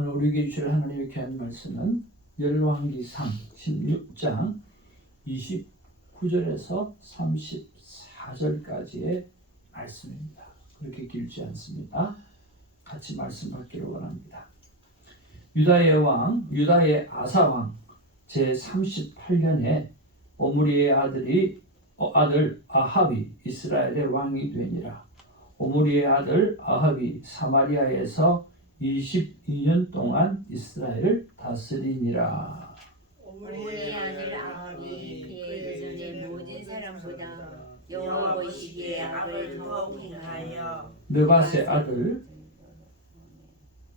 오늘 우리에게 주실 하나님의 귀한 말씀은 열왕기상 16장 29절에서 34절까지의 말씀입니다. 그렇게 길지 않습니다. 같이 말씀 받기를 원합니다. 유다의 왕, 유다의 아사왕 제38년에 오므리의 아들 아합이 이스라엘의 왕이 되니라. 오므리의 아들 아합이 사마리아에서 22년 동안 이스라엘을 다스리니라. 오므리의 아들 아합이 그의 전에 모든 사람보다 여호와 보시기에 악을 더욱 행하여 느밧의 아들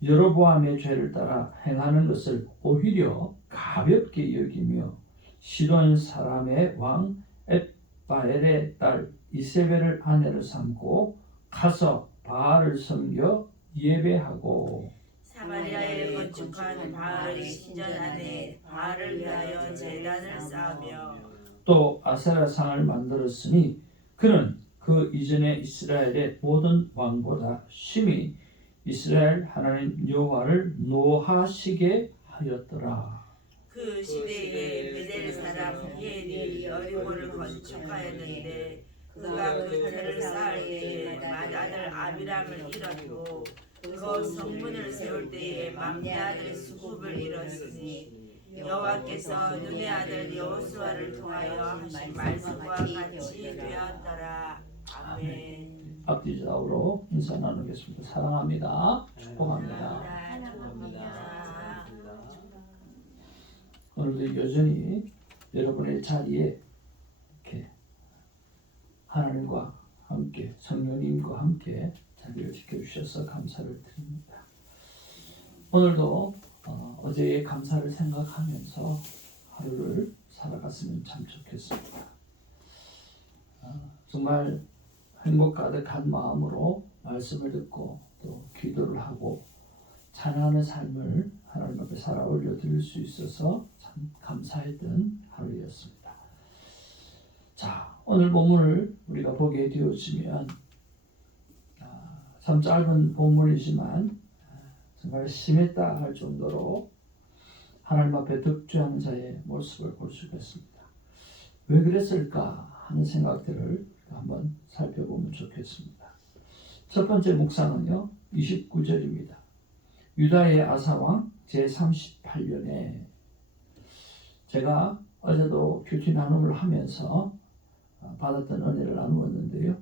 여로보암의 죄를 따라 행하는 것을 오히려 가볍게 여기며 시돈 사람의 왕 엣바엘의 딸 이세벨을 아내로 삼고 가서 바알을 섬겨 예배하고 사마리아에 건축한 바알의 신전 안에 바알을 위하여 제단을 쌓으며 또 아세라상을 만들었으니 그는 그 이전에 이스라엘의 모든 왕보다 심히 이스라엘 하나님 여호와를 노하시게 하였더라. 그 시대에 베델 사람 히엘이 여리고를 건축하였는데 그가 그 ter을 쌓을 때에 맏아들 아비람을 잃었고 그 성문을 세울 때에 막내 아들 수굽을 잃었으니 여호와께서 눈의 아들 여호수아를 통하여 하신 말씀과 같이 되었더라. 아멘. 앞뒤 좌우로 인사 나누겠습니다. 사랑합니다. 축복합니다. 사랑합니다. 오늘도 여전히 여러분의 자리에 이렇게 하나님과 함께 성령님과 함께 자리를 지켜주셔서 감사를 드립니다. 오늘도 어제의 감사를 생각하면서 하루를 살아갔으면 참 좋겠습니다. 정말 행복 가득한 마음으로 말씀을 듣고 또 기도를 하고 찬양하는 삶을 하나님 앞에 살아 올려드릴 수 있어서 참 감사했던 하루였습니다. 자, 오늘 본문을 우리가 보게 되어지면 참 짧은 본문이지만 정말 심했다 할 정도로 하나님 앞에 득주한 자의 모습을 볼 수가 있습니다. 왜 그랬을까 하는 생각들을 한번 살펴보면 좋겠습니다. 첫 번째 묵상은요, 29절입니다. 유다의 아사왕 제38년에 제가 어제도 큐티 나눔을 하면서 받았던 은혜를 나누었는데요.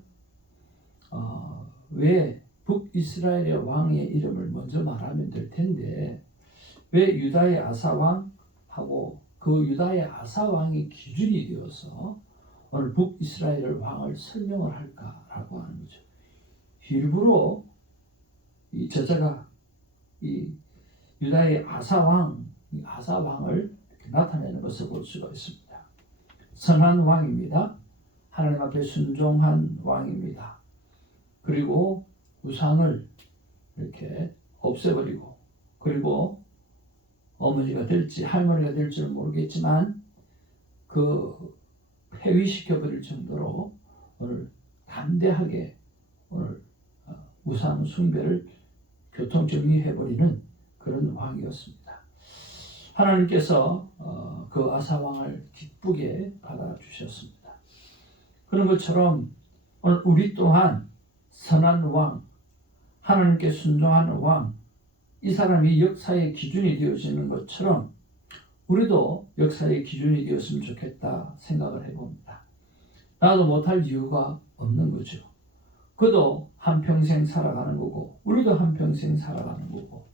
왜 북이스라엘의 왕의 이름을 먼저 말하면 될 텐데 왜 유다의 아사왕하고 그 유다의 아사왕이 기준이 되어서 오늘 북이스라엘 왕을 설명을 할까라고 하는 거죠. 일부러 이 저자가 이 유다의 아사왕을 이렇게 나타내는 것을 볼 수가 있습니다. 선한 왕입니다. 하나님 앞에 순종한 왕입니다. 그리고 우상을 이렇게 없애버리고 그리고 어머니가 될지 할머니가 될지는 모르겠지만 그 폐위시켜버릴 정도로 오늘 담대하게 오늘 우상 숭배를 교통정리해버리는 그런 왕이었습니다. 하나님께서 그 아사왕을 기쁘게 받아주셨습니다. 그런 것처럼 오늘 우리 또한 선한 왕, 하나님께 순종하는 왕, 이 사람이 역사의 기준이 되어지는 것처럼 우리도 역사의 기준이 되었으면 좋겠다 생각을 해봅니다. 나도 못할 이유가 없는 거죠. 그도 한평생 살아가는 거고 우리도 한평생 살아가는 거고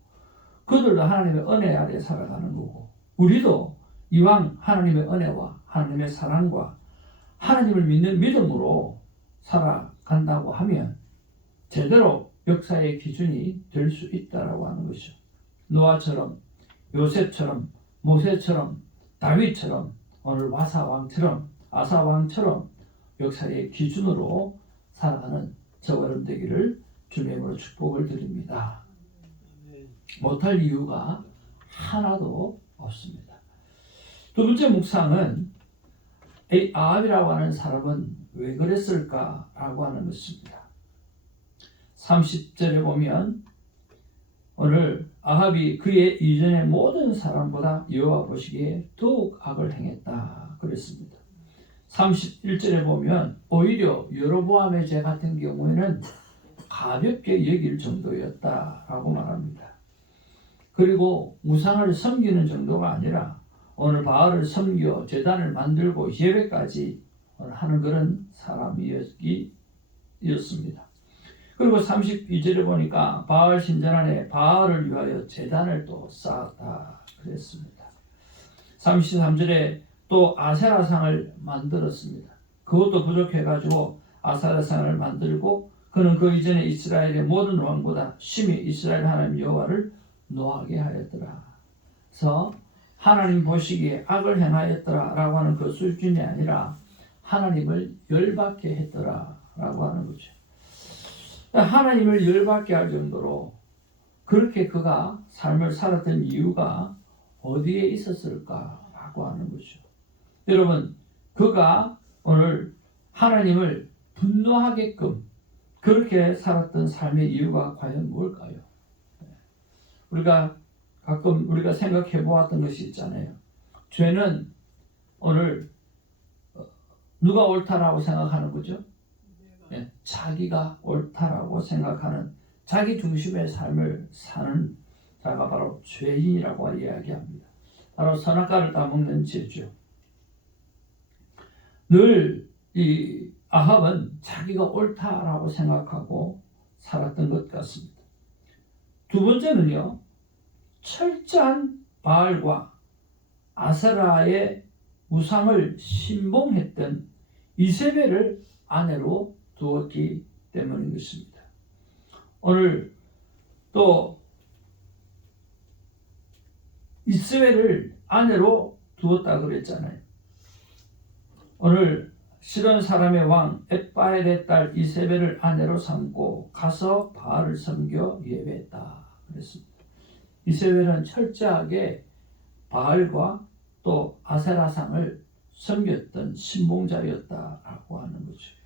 그들도 하나님의 은혜 아래 살아가는 거고 우리도 이왕 하나님의 은혜와 하나님의 사랑과 하나님을 믿는 믿음으로 살아간다고 하면 제대로 역사의 기준이 될 수 있다라고 하는 것이죠. 노아처럼 요셉처럼 모세처럼 다윗처럼 오늘 아사왕처럼 역사의 기준으로 살아가는 저와 여러분 되기를 주님의 이름으로 축복을 드립니다. 못할 이유가 하나도 없습니다. 두 번째 묵상은 아합이라고 하는 사람은 왜 그랬을까라고 하는 것입니다. 30절에 보면 오늘 아합이 그의 이전의 모든 사람보다 여호와 보시기에 더욱 악을 행했다 그랬습니다. 31절에 보면 오히려 여로보암의 죄 같은 경우에는 가볍게 여길 정도였다라고 말합니다. 그리고 우상을 섬기는 정도가 아니라 오늘 바알을 섬겨 제단을 만들고 예배까지 하는 그런 사람이었습니다. 그리고 32절에 보니까 바알 신전 안에 바알을 위하여 제단을 또 쌓았다 그랬습니다. 33절에 또 아세라상을 만들었습니다. 그것도 부족해가지고 아세라상을 만들고 그는 그 이전에 이스라엘의 모든 왕보다 심히 이스라엘 하나님 여호와를 노하게 하였더라. 그래서 하나님 보시기에 악을 행하였더라라고 하는 그 수준이 아니라 하나님을 열받게 했더라라고 하는 거죠. 하나님을 열받게 할 정도로 그렇게 그가 삶을 살았던 이유가 어디에 있었을까라고 하는 거죠. 여러분, 그가 오늘 하나님을 분노하게끔 그렇게 살았던 삶의 이유가 과연 뭘까요? 가끔 우리가 생각해 보았던 것이 있잖아요. 죄는 오늘 누가 옳다라고 생각하는 거죠? 네, 자기가 옳다라고 생각하는 자기 중심의 삶을 사는 자가 바로 죄인이라고 이야기합니다. 바로 선악과를 따먹는 죄죠. 늘 이 아합은 자기가 옳다라고 생각하고 살았던 것 같습니다. 두 번째는요, 철저한 바알과 아세라의 우상을 신봉했던 이세벨을 아내로 두었기 때문인 것입니다. 오늘 또 이세벨을 아내로 두었다 그랬잖아요. 오늘 시돈 사람의 왕 엣바엘의 딸 이세벨을 아내로 삼고 가서 바알을 섬겨 예배했다 그랬습니다. 이세벨은 철저하게 바알과 또 아세라상을 섬겼던 신봉자였다라고 하는 거죠.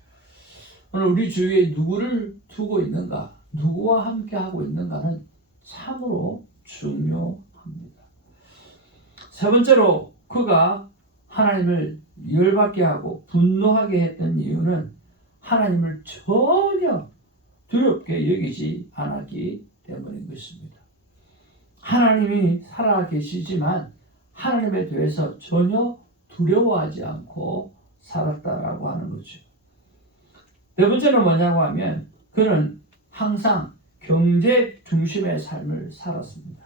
오늘 우리 주위에 누구를 두고 있는가, 누구와 함께 하고 있는가는 참으로 중요합니다. 세 번째로 그가 하나님을 열받게 하고 분노하게 했던 이유는 하나님을 전혀 두렵게 여기지 않았기 때문인 것입니다. 하나님이 살아계시지만 하나님에 대해서 전혀 두려워하지 않고 살았다라고 하는 거죠. 네 번째는 뭐냐고 하면 그는 항상 경제 중심의 삶을 살았습니다.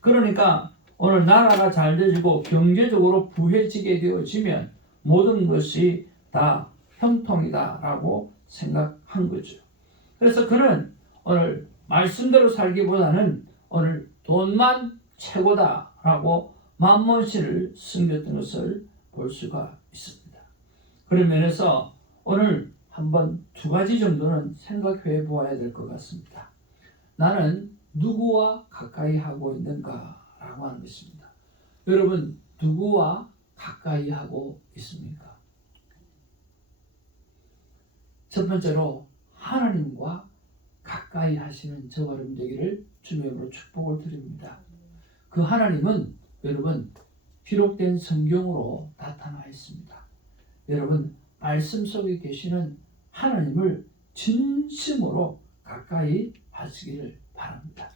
그러니까 오늘 나라가 잘 되지고 경제적으로 부해지게 되어지면 모든 것이 다 형통이다라고 생각한 거죠. 그래서 그는 오늘 말씀대로 살기보다는 오늘 돈만 최고다라고 만몬신을 숨겼던 것을 볼 수가 있습니다. 그런 면에서 오늘 한번 두 가지 정도는 생각해 보아야 될 것 같습니다. 나는 누구와 가까이 하고 있는가라고 하는 것입니다. 여러분, 누구와 가까이 하고 있습니까? 첫 번째로 하나님과 가까이 하시는 저와 여러분 되기를 주님의 이름으로 축복을 드립니다. 그 하나님은 여러분 기록된 성경으로 나타나 있습니다. 여러분 말씀 속에 계시는 하나님을 진심으로 가까이 하시기를 바랍니다.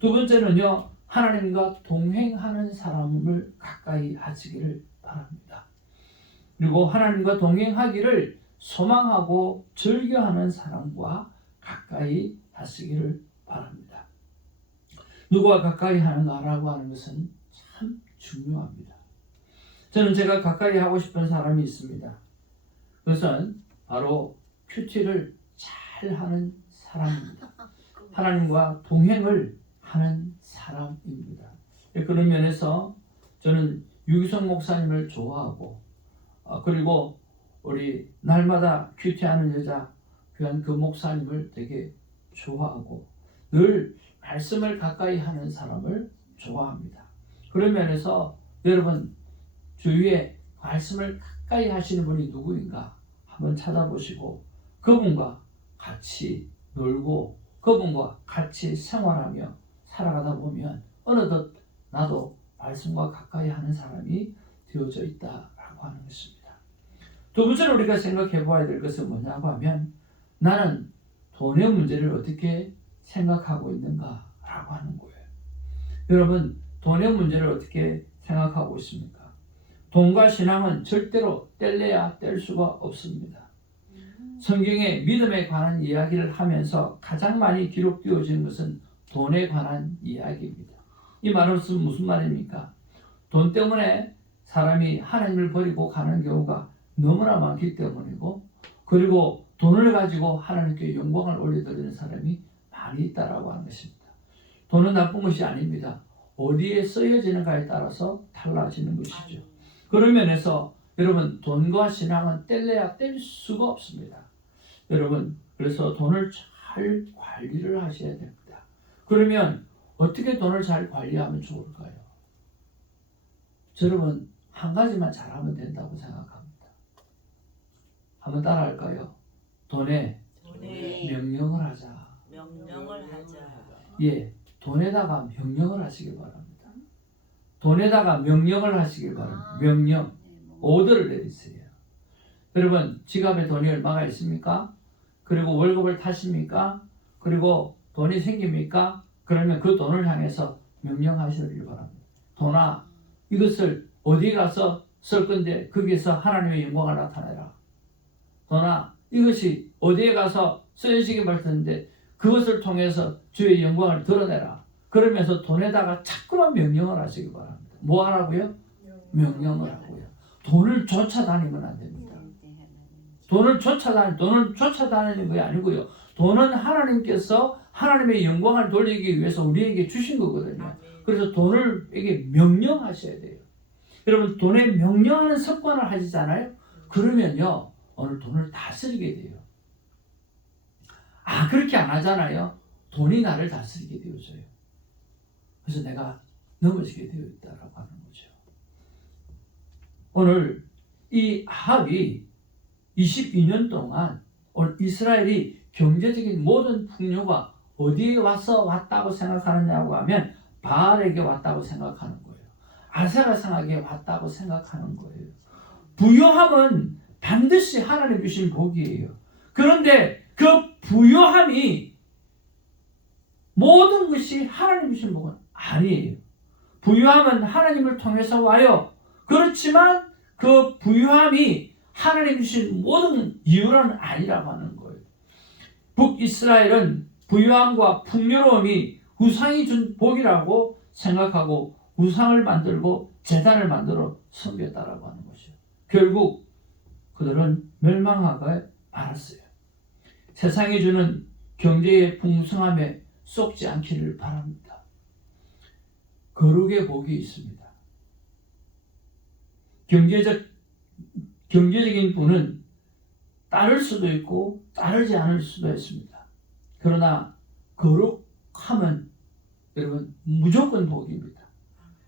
두 번째는요, 하나님과 동행하는 사람을 가까이 하시기를 바랍니다. 그리고 하나님과 동행하기를 소망하고 즐겨하는 사람과 가까이 하시기를 바랍니다. 누구와 가까이 하는가라고 하는 것은 참 중요합니다. 저는 제가 가까이 하고 싶은 사람이 있습니다. 그것은 바로 큐티를 잘 하는 사람입니다. 하나님과 동행을 하는 사람입니다. 그런 면에서 저는 유기성 목사님을 좋아하고 그리고 우리 날마다 큐티하는 여자 귀한 그 목사님을 되게 좋아하고 늘 말씀을 가까이 하는 사람을 좋아합니다. 그런 면에서 여러분 주위에 말씀을 가까이 하시는 분이 누구인가 한번 찾아보시고 그분과 같이 놀고 그분과 같이 생활하며 살아가다 보면 어느덧 나도 말씀과 가까이 하는 사람이 되어져 있다라고 하는 것입니다. 두 번째로 우리가 생각해 봐야 될 것은 뭐냐고 하면 나는 돈의 문제를 어떻게 생각하고 있는가라고 하는 거예요. 여러분, 돈의 문제를 어떻게 생각하고 있습니까? 돈과 신앙은 절대로 뗄래야 뗄 수가 없습니다. 성경에 믿음에 관한 이야기를 하면서 가장 많이 기록되어진 것은 돈에 관한 이야기입니다. 이 말은 무슨 말입니까? 돈 때문에 사람이 하나님을 버리고 가는 경우가 너무나 많기 때문이고, 그리고 돈을 가지고 하나님께 영광을 올려드리는 사람이 많이 있다라고 하는 것입니다. 돈은 나쁜 것이 아닙니다. 어디에 쓰여지는가에 따라서 달라지는 것이죠. 그런 면에서 여러분, 돈과 신앙은 뗄래야 뗄 수가 없습니다. 여러분, 그래서 돈을 잘 관리를 하셔야 됩니다. 그러면 어떻게 돈을 잘 관리하면 좋을까요? 여러분, 한 가지만 잘하면 된다고 생각합니다. 한번 따라할까요? 돈에 명령을 하자. 명령을 하자. 예, 돈에다가 명령을 하시길 바랍니다. 돈에다가 명령을 하시길 바랍니다. 명령, 오더를 내리세요. 여러분, 지갑에 돈이 얼마가 있습니까? 그리고 월급을 타십니까? 그리고 돈이 생깁니까? 그러면 그 돈을 향해서 명령하시길 바랍니다. 돈아, 이것을 어디 가서 쓸 건데 거기서 하나님의 영광을 나타내라. 돈아, 이것이 어디에 가서 쓰여지기 바랐는데 그것을 통해서 주의 영광을 드러내라. 그러면서 돈에다가 자꾸만 명령을 하시기 바랍니다. 뭐 하라고요? 명령을 하고요. 돈을 쫓아다니면 안 됩니다. 돈을 쫓아다니는 게 아니고요. 돈은 하나님께서 하나님의 영광을 돌리기 위해서 우리에게 주신 거거든요. 그래서 돈을 이게 명령하셔야 돼요. 여러분, 돈에 명령하는 습관을 하시잖아요. 그러면요, 오늘 돈을 다스리게 돼요. 그렇게 안 하잖아요. 돈이 나를 다스리게 되어져요. 그래서 내가 넘어지게 되어 있다라고 하는 거죠. 오늘 이 아합이 22년 동안 오늘 이스라엘이 경제적인 모든 풍요가 어디에 왔다고 생각하느냐고 하면 바알에게 왔다고 생각하는 거예요. 아세라상에게 왔다고 생각하는 거예요. 부요함은 반드시 하나님 주신 복이에요. 그런데 그 부요함이 모든 것이 하나님 주신 복은 아니에요. 부유함은 하나님을 통해서 와요. 그렇지만 그 부유함이 하나님 주신 모든 이유는 아니라고 하는 거예요. 북이스라엘은 부유함과 풍요로움이 우상이 준 복이라고 생각하고 우상을 만들고 제단을 만들어 섬겼다라고 하는 것이죠. 결국 그들은 멸망하게 말았어요. 세상이 주는 경제의 풍성함에 쏙지 않기를 바랍니다. 거룩의 복이 있습니다. 경제적인 분은 따를 수도 있고 따르지 않을 수도 있습니다. 그러나 거룩함은 여러분 무조건 복입니다.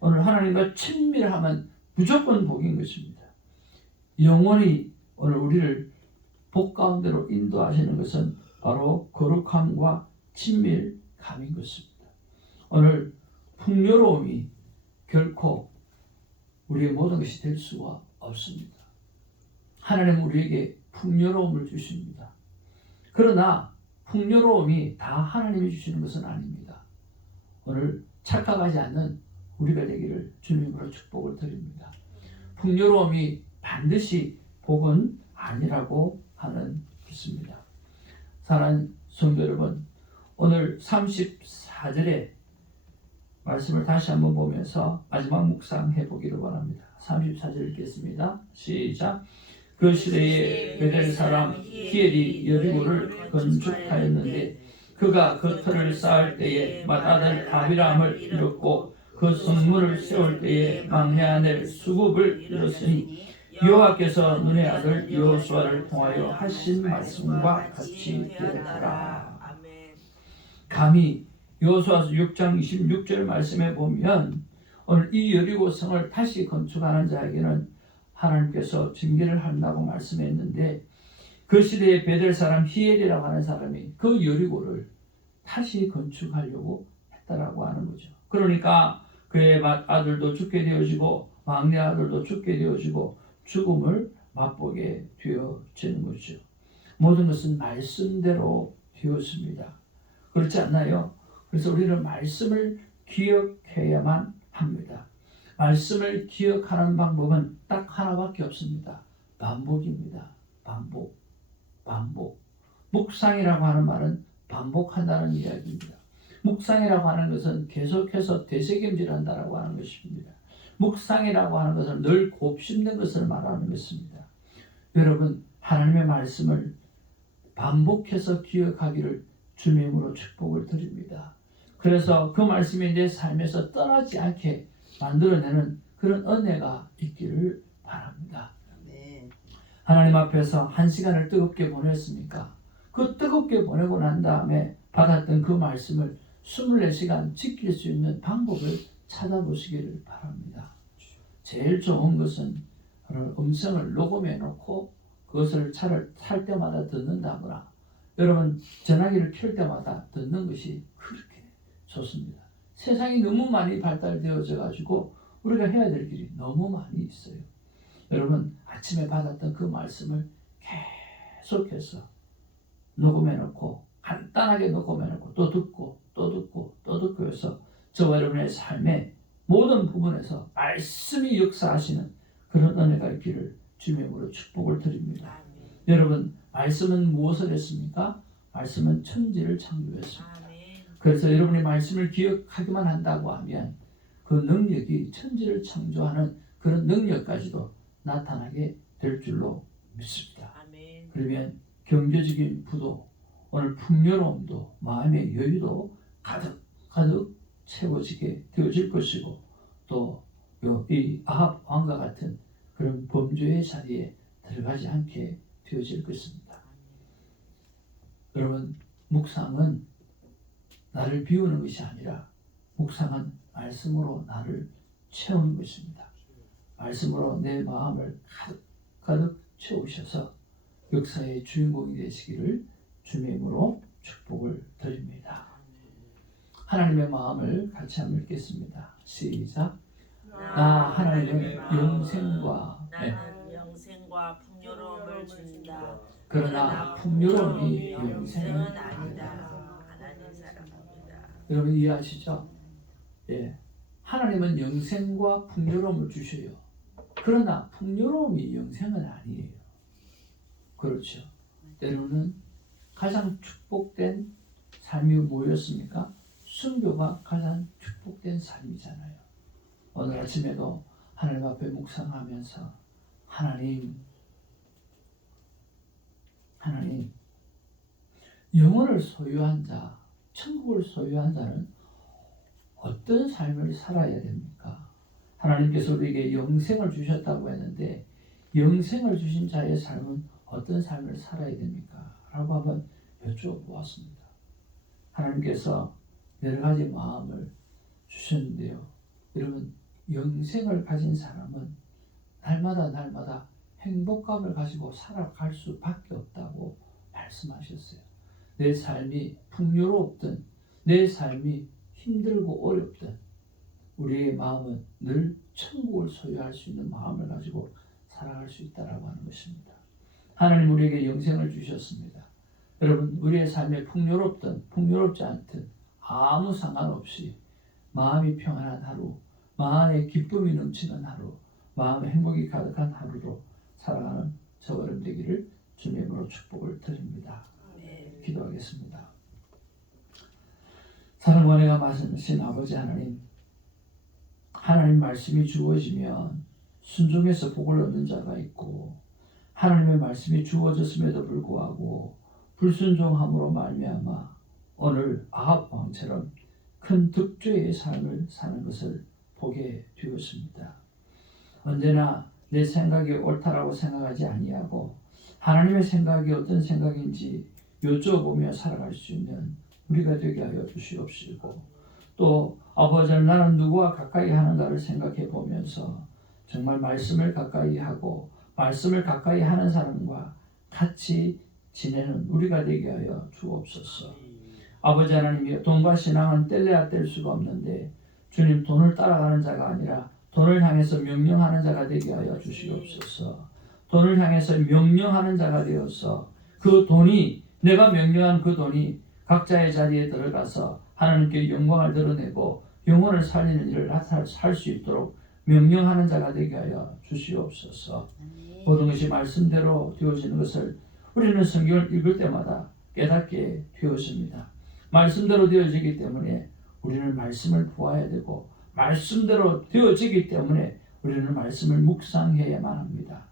오늘 하나님과 친밀하면 무조건 복인 것입니다. 영원히 오늘 우리를 복 가운데로 인도하시는 것은 바로 거룩함과 친밀감인 것입니다. 오늘 풍요로움이 결코 우리의 모든 것이 될 수가 없습니다. 하나님은 우리에게 풍요로움을 주십니다. 그러나 풍요로움이 다 하나님이 주시는 것은 아닙니다. 오늘 착각하지 않는 우리가 되기를 주님으로 축복을 드립니다. 풍요로움이 반드시 복은 아니라고 하는 것입니다. 사랑하는 성도 여러분, 오늘 34절의 말씀을 다시 한번 보면서 마지막 묵상해 보기를 바랍니다. 34절 읽겠습니다. 시작. 그 시대에 베델 사람 히엘이 여리고를 건축하였는데 그가 그 터를 쌓을 때에 맏아들 아비람을 잃었고 그 성문을 세울 때에 막내 아들 수굽을 잃었으니 여호와께서 눈의 아들 여호수아를 통하여 하신 말씀과 같이 되었더라. 감히 여호수아서 6장 26절 말씀에 보면 오늘 이 여리고 성을 다시 건축하는 자에게는 하나님께서 징계를 한다고 말씀했는데 그 시대에 베델 사람 히엘이라고 하는 사람이 그 여리고를 다시 건축하려고 했다라고 하는 거죠. 그러니까 그의 아들도 죽게 되어지고 막내 아들도 죽게 되어지고 죽음을 맛보게 되어지는 거죠. 모든 것은 말씀대로 되었습니다. 그렇지 않나요? 그래서 우리는 말씀을 기억해야만 합니다. 말씀을 기억하는 방법은 딱 하나밖에 없습니다. 반복입니다. 반복. 묵상이라고 하는 말은 반복한다는 이야기입니다. 묵상이라고 하는 것은 계속해서 되새김질한다라고 하는 것입니다. 묵상이라고 하는 것은 늘 곱씹는 것을 말하는 것입니다. 여러분, 하나님의 말씀을 반복해서 기억하기를 주님의 이름으로 축복을 드립니다. 그래서 그 말씀이 내 삶에서 떠나지 않게 만들어내는 그런 은혜가 있기를 바랍니다. 하나님 앞에서 1시간을 뜨겁게 보냈습니까? 그 뜨겁게 보내고 난 다음에 받았던 그 말씀을 24시간 지킬 수 있는 방법을 찾아보시기를 바랍니다. 제일 좋은 것은 음성을 녹음해 놓고 그것을 차를 탈 때마다 듣는다거나 여러분 전화기를 켤 때마다 듣는 것이 그렇게 좋습니다. 세상이 너무 많이 발달되어져 가지고 우리가 해야 될 길이 너무 많이 있어요. 여러분 아침에 받았던 그 말씀을 계속해서 녹음해 놓고 간단하게 녹음해 놓고 또 듣고 해서 저와 여러분의 삶의 모든 부분에서 말씀이 역사하시는 그런 은혜가 있기를 주님의 이름으로 축복을 드립니다. 여러분 말씀은 무엇을 했습니까? 말씀은 천지를 창조했습니다. 그래서 여러분이 말씀을 기억하기만 한다고 하면 그 능력이 천지를 창조하는 그런 능력까지도 나타나게 될 줄로 믿습니다. 그러면 경제적인 부도, 오늘 풍요로움도, 마음의 여유도 가득 채워지게 되어질 것이고 또 이 아합 왕과 같은 그런 범죄의 자리에 들어가지 않게 되어질 것입니다. 여러분 묵상은 나를 비우는 것이 아니라 묵상은 말씀으로 나를 채우는 것입니다. 말씀으로 내 마음을 가득 채우셔서 역사의 주인공이 되시기를 주님의 이름으로 축복을 드립니다. 하나님의 마음을 같이 한번 읽겠습니다. 시작. 나 하나님은 영생과 풍요로움을 준다. 그러나 풍요로움이 영생은 아니다. 하나님 사랑합니다. 여러분 이해하시죠? 예, 하나님은 영생과 풍요로움을 주셔요. 그러나 풍요로움이 영생은 아니에요. 그렇죠. 때로는 가장 축복된 삶이 뭐였습니까? 순교가 가장 축복된 삶이잖아요. 오늘 아침에도 하나님 앞에 묵상하면서 하나님 영혼을 소유한 자, 천국을 소유한 자는 어떤 삶을 살아야 됩니까? 하나님께서 우리에게 영생을 주셨다고 했는데 영생을 주신 자의 삶은 어떤 삶을 살아야 됩니까? 라고 한번 여쭤보았습니다. 하나님께서 여러 가지 마음을 주셨는데요. 여러분 영생을 가진 사람은 날마다 행복감을 가지고 살아갈 수밖에 없다고 말씀하셨어요. 내 삶이 풍요롭든 내 삶이 힘들고 어렵든 우리의 마음은 늘 천국을 소유할 수 있는 마음을 가지고 살아갈 수 있다라고 하는 것입니다. 하나님 우리에게 영생을 주셨습니다. 여러분 우리의 삶에 풍요롭든 풍요롭지 않든 아무 상관없이 마음이 평안한 하루, 마음에 기쁨이 넘치는 하루, 마음에 행복이 가득한 하루로 살아가는 저와 여러분 되기를 주님의 이름으로 축복을 드립니다. 기도하겠습니다. 사랑과 은혜가 많으신 아버지 하나님, 하나님 말씀이 주어지면 순종해서 복을 얻는 자가 있고 하나님의 말씀이 주어졌음에도 불구하고 불순종함으로 말미암아 오늘 아합 왕처럼 큰 득죄의 삶을 사는 것을 보게 되었습니다. 언제나 내 생각이 옳다라고 생각하지 아니하고 하나님의 생각이 어떤 생각인지 여쭤보며 살아갈 수 있는 우리가 되게 하여 주시옵시고 또 아버지 나는 누구와 가까이 하는가를 생각해 보면서 정말 말씀을 가까이 하고 말씀을 가까이 하는 사람과 같이 지내는 우리가 되게 하여 주옵소서. 아버지 하나님이여, 돈과 신앙은 뗄래야 뗄 수가 없는데 주님, 돈을 따라가는 자가 아니라 돈을 향해서 명령하는 자가 되게 하여 주시옵소서. 돈을 향해서 명령하는 자가 되어서 그 돈이, 내가 명령한 그 돈이 각자의 자리에 들어가서 하나님께 영광을 드러내고 영혼을 살리는 일을 할 수 있도록 명령하는 자가 되게 하여 주시옵소서. 모든 것이 말씀대로 되어지는 것을 우리는 성경을 읽을 때마다 깨닫게 되어집니다. 말씀대로 되어지기 때문에 우리는 말씀을 보아야 되고, 말씀대로 되어지기 때문에 우리는 말씀을 묵상해야만 합니다.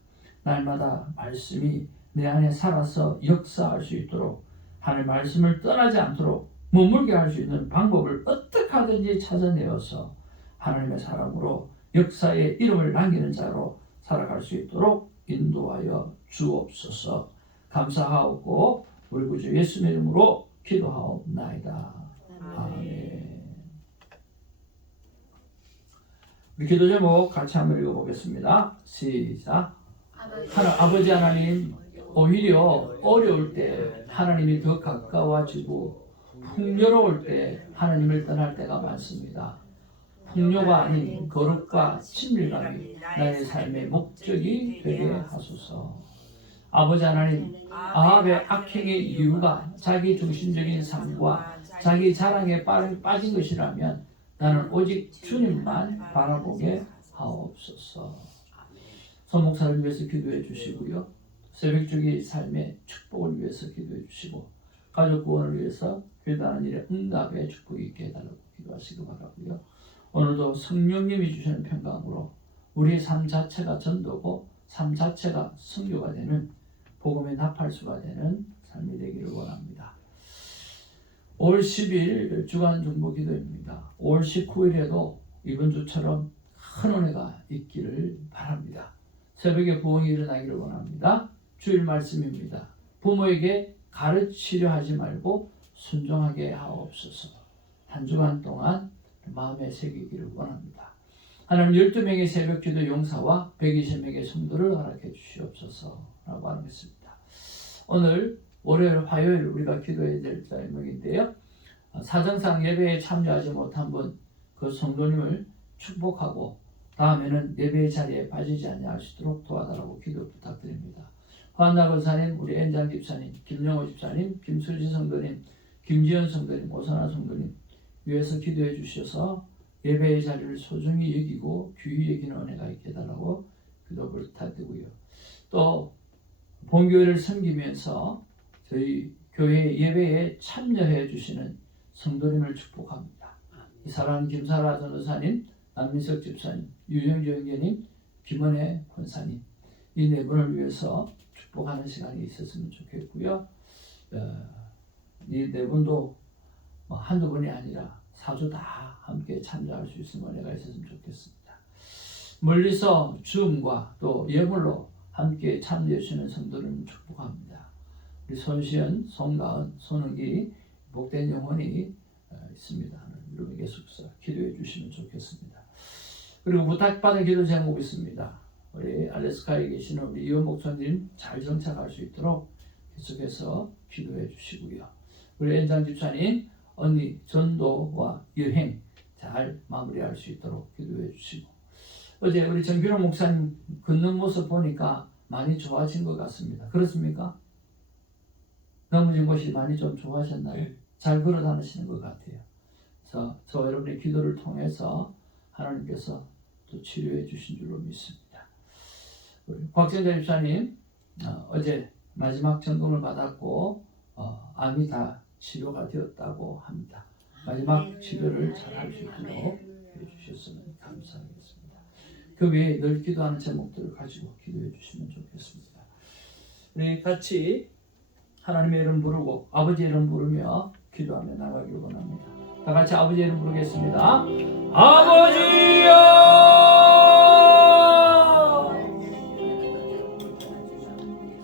날마다 말씀이 내 안에 살아서 역사할 수 있도록, 하나님의 말씀을 떠나지 않도록 머물게 할 수 있는 방법을 어떻게 하든지 찾아내어서 하나님의 사람으로 역사에 이름을 남기는 자로 살아갈 수 있도록 인도하여 주옵소서. 감사하옵고 우리 구주 예수님의 이름으로 기도하옵나이다. 아멘. 우리 기도 제목 같이 한번 읽어보겠습니다. 시작. 아버지 하나님, 오히려 어려울 때 하나님이 더 가까워지고 풍요로울 때 하나님을 떠날 때가 많습니다. 풍요가 아닌 거룩과 친밀감이 나의 삶의 목적이 되게 하소서. 아버지 하나님, 아합의 악행의 이유가 자기 중심적인 삶과 자기 자랑에 빠진 것이라면 나는 오직 주님만 바라보게 하옵소서. 손 목사를 위해서 기도해 주시고요. 새벽주기 삶의 축복을 위해서 기도해 주시고, 가족 구원을 위해서 기도하는 일에 응답의 축복이 있게 해달라고 기도하시기 바라고요. 오늘도 성령님이 주시는 평강으로 우리의 삶 자체가 전도고 삶 자체가 선교가 되는, 복음의 나팔수가 되는 삶이 되기를 원합니다. 5월 10일 주간 중보 기도입니다. 5월 19일에도 이번 주처럼 큰 은혜가 있기를 바랍니다. 새벽에 부흥이 일어나기를 원합니다. 주일 말씀입니다. 부모에게 가르치려 하지 말고 순종하게 하옵소서. 한 주간 동안 마음에 새기기를 원합니다. 하나님, 12명의 새벽기도 용사와 120명의 성도를 허락해 주시옵소서 라고 하겠습니다. 오늘 월요일, 화요일 우리가 기도해야 될 제목인데요, 사정상 예배에 참여하지 못한 분, 그 성도님을 축복하고 다음에는 예배의 자리에 빠지지 않을 수 있도록 도와달라고 기도 부탁드립니다. 화한나 권사님, 우리 엔장 집사님, 김영호 집사님, 김수지 성도님, 김지연 성도님, 오선아 성도님 위해서 기도해 주셔서 예배의 자리를 소중히 여기고 귀히 여기는 은혜가 있게 해달라고 기도 부탁드리고요. 또 본교회를 섬기면서 저희 교회 예배에 참여해 주시는 성도님을 축복합니다. 이 사랑하는 김사라 전도사님, 남민석 집사님, 유영주 형제님, 김은혜 권사님, 이 네 분을 위해서 축복하는 시간이 있었으면 좋겠고요. 이 네 분도 한두 분이 아니라 4주 다 함께 참여할 수 있으면 은혜가 있었으면 좋겠습니다. 멀리서 줌과 또 예물로 함께 참여해 주시는 성도를 축복합니다. 우리 손시연, 송가은, 손흥기 복된 영혼이 있습니다. 여러분 계속해서 기도해 주시면 좋겠습니다. 그리고 부탁받은 기도 제목이 있습니다. 우리 알래스카에 계시는 우리 이원 목사님 잘 정착할 수 있도록 계속해서 기도해 주시고요. 우리 엔장 집사님, 언니 전도와 여행 잘 마무리할 수 있도록 기도해 주시고, 어제 우리 정필호 목사님 걷는 모습 보니까 많이 좋아진 것 같습니다. 그렇습니까? 넘어진 곳이 많이 좀 좋아졌나요? 네. 잘 걸어 다니시는 것 같아요. 그래서 저 여러분의 기도를 통해서 하나님께서 또 치료해 주신 줄로 믿습니다. 우리 곽정자 집사님 어제 마지막 점검을 받았고 암이 다 치료가 되었다고 합니다. 마지막 치료를 잘 할 수 있도록 해주셨으면 감사하겠습니다. 그 외에 늘 기도하는 제목들을 가지고 기도해 주시면 좋겠습니다. 우리 같이 하나님의 이름 부르고 아버지 이름 부르며 기도하며 나가기를 원합니다. 다 같이 아버지 이름 부르겠습니다. 아버지여,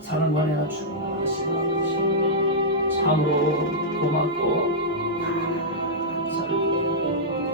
사랑과 내가 충만하신 아버지, 참으로 고맙고 감사를 드립니다.